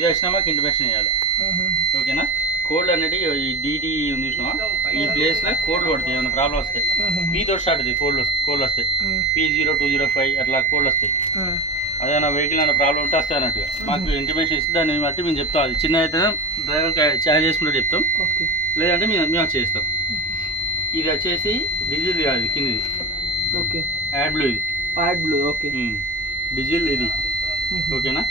ఇది వచ్చినా మాకు ఇంటిమేషన్ వేయాలి. ఓకేనా? కోడ్ అనేది ఈ డిటి ఉంది చూసినా, ఈ ప్లేస్లో కోడ్లు పడతాయి. ఏమైనా ప్రాబ్లం వస్తాయి పీతో స్టార్ట్ అవుతాయి. కోడ్లు వస్తాయి P0205 అట్లా కోడ్లు వస్తాయి. అదేనా వెహికల్ అన్న ప్రాబ్లం ఉంటే వస్తాయి అన్నట్టుగా మాకు ఇంటిమేషన్ ఇస్తే దాన్ని బట్టి మేము చెప్తాం. అది చిన్న అయితే డ్రైవర్ ఛార్జ్ చేసుకుంటే చెప్తాం, లేదంటే మేము చేస్తాం. ఇది వచ్చేసి డీజిల్ కాదు, కిందిది ఓకే యాడ్ బ్లూ. ఇది యాడ్ బ్లూ ఓకే డీజిల్ ఇది. ఓకేనా?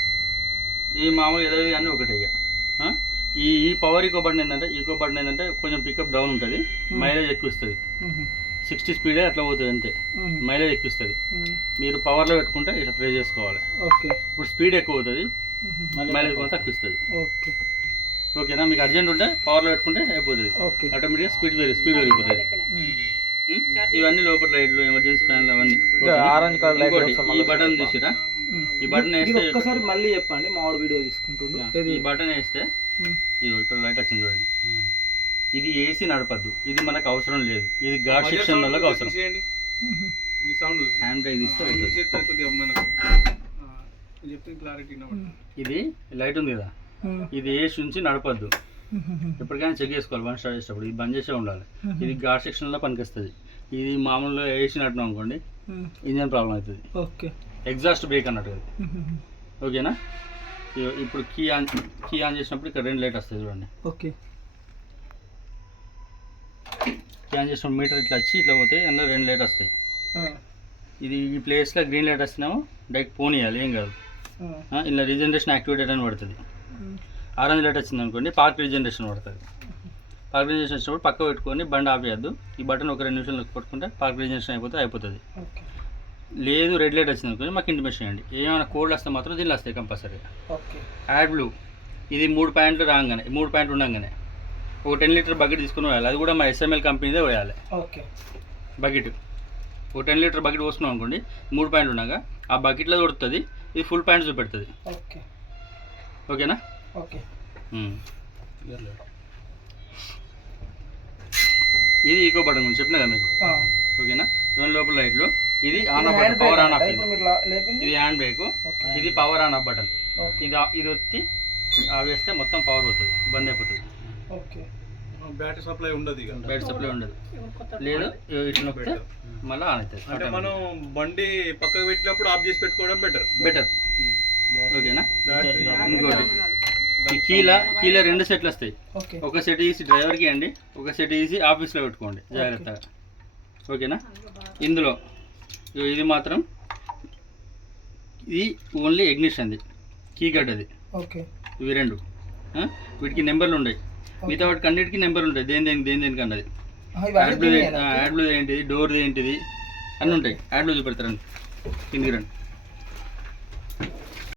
ఈ మామూలు ఏదో కానీ ఒకటే. ఇక ఈ పవర్ ఈకో బటన్ ఏంటంటే కొంచెం పికప్ డౌన్ ఉంటుంది, మైలేజ్ ఎక్కువ ఇస్తుంది. 60 స్పీడే అట్లా పోతుంది అంతే, మైలేజ్ ఎక్కువ ఇస్తుంది. మీరు పవర్లో పెట్టుకుంటే ఇట్లా ప్రెస్ చేసుకోవాలి. ఇప్పుడు స్పీడ్ ఎక్కువ అవుతుంది, మైలేజ్ కూడా తక్కువ ఇస్తుంది. ఓకేనా? మీకు అర్జెంట్ ఉంటే పవర్లో పెట్టుకుంటే అయిపోతుంది, ఆటోమేటిక్గా స్పీడ్ పెరిగిపోతుంది. ఇవన్నీ లోపల లైట్లు, ఎమర్జెన్సీ ఫ్యాన్లు అవన్నీ. ఈ బటన్ చూసిరా? ఈ బటన్ వేస్తే ఒకసారి మళ్ళీ చెప్పండి, మామూలు వీడియో తీసుకుంటుండే. ఈ బటన్ వేస్తే ఇక్కడ లైట్ వచ్చింది చూడండి. ఇది ఏసీ నడపద్దు, ఇది మనకు అవసరం లేదు. ఇది గార్డ్ సెక్షన్ వాళ్ళకి అవసరం. హ్యాండ్ బ్రేక్ తీస్తే ఇది లైట్ ఉంది కదా, ఇది ఏసీ నుంచి నడపద్దు. ఎప్పటికైనా చెక్ చేసుకోవాలి బండి స్టార్ట్ చేసేటప్పుడు. ఇది బంద్ చేసే ఉండాలి. ఇది గార్డ్ సెక్షన్లో పనికిస్తుంది. ఇది మామూలుగా ఏసీ నడిపినాం అనుకోండి, ఇంజన్ ప్రాబ్లం అవుతుంది. ఎగ్జాస్ట్ బ్రేక్ అన్నట్టు. ఓకేనా? ఇప్పుడు కీ ఆన్ చేసినప్పుడు ఇక్కడ 2 లైట్ వస్తాయి చూడండి. ఓకే. కీ ఆన్ చేసిన మీటర్ ఇట్లా వచ్చి ఇట్లా పోతే అందులో 2 లైట్ వస్తాయి. ఇది ఈ ప్లేస్లో గ్రీన్ లైట్ వస్తున్నామో డైరెక్ట్ పోనీయాలి, ఏం కాదు. ఇలా రీజనరేషన్ యాక్టివేటెడ్ అని పడుతుంది. ఆరెంజ్ లైట్ వచ్చింది అనుకోండి, పార్క్ రీజనరేషన్ పడుతుంది. పార్క్ రీజనరేషన్ వచ్చినప్పుడు పక్క పెట్టుకొని బండి ఆపేయద్దు. ఈ బటన్ ఒక 2 నిమిషాలు పట్టుకుంటే పార్క్ రీజనరేషన్ అయిపోతుంది. లేదు రెడ్ లైట్ వచ్చింది అనుకోండి, మాకు ఇంటిమేషన్ చేయండి. ఏమైనా కోడ్లు వస్తే మాత్రం దీనిలో వస్తాయి కంపల్సరీగా. యాడ్ బ్లూ ఇది 3 పాయింట్లు రాగానే, 3 పాయింట్లు ఉండగానే ఒక 10 లీటర్ బకెట్ తీసుకుని పోయాలి. అది కూడా మా SML కంపెనీదే పోయాలి. బకెట్ ఒక 10 లీటర్ బకెట్ పోసుకున్నాం అనుకోండి, 3 పాయింట్లు ఉండగా ఆ బకెట్లో దొరుకుతుంది. ఇది ఫుల్ పాయింట్ చూపెడుతుంది. ఓకేనా? ఇది ఈకో బటన్ గురించి చెప్పినా కదా మీకు. ఓకేనా? ఇవన్నీ లోపల లైట్లు. ఇది on off button, power on off. ఇది హ్యాండ్ బ్రేక్, ఇది పవర్ ఆన్ ఆఫ్ బటన్. ఇది వచ్చి వేస్తే మొత్తం పవర్ అవుతుంది, బంద్ అయిపోతుంది. బ్యాటరీ సప్లై ఉండదు. లేదు ఇట్లా నొక్కితే మళ్ళీ ఆన్ అవుతుంది. అంటే మనం బండి పక్కకు పెట్టినప్పుడు ఆఫ్ చేసి పెట్టుకోవడం బెటర్. ఓకేనా? ఇంకోటి ఈ కీల 2 సెట్లు వస్తాయి. ఒక సెట్ తీసి డ్రైవర్కి ఇవ్వండి, ఒక సెట్ తీసి ఆఫీస్లో పెట్టుకోండి జాగ్రత్తగా. ఓకేనా? ఇందులో ఇది మాత్రం ఇది ఓన్లీ ఇగ్నిషన్ది, కీ గడ్ అది. ఇవి 2 వీటికి నెంబర్లు ఉన్నాయి. మిగతా వాటికి అన్నిటికీ నెంబర్లు ఉంటాయి, దేనికి అన్నది. యాడ్ బ్లూ ఏంటిది, డోర్ది ఏంటిది అన్నీ ఉంటాయి. యాడ్ బ్లూ చూపెడతారండి, కిందికి రండి.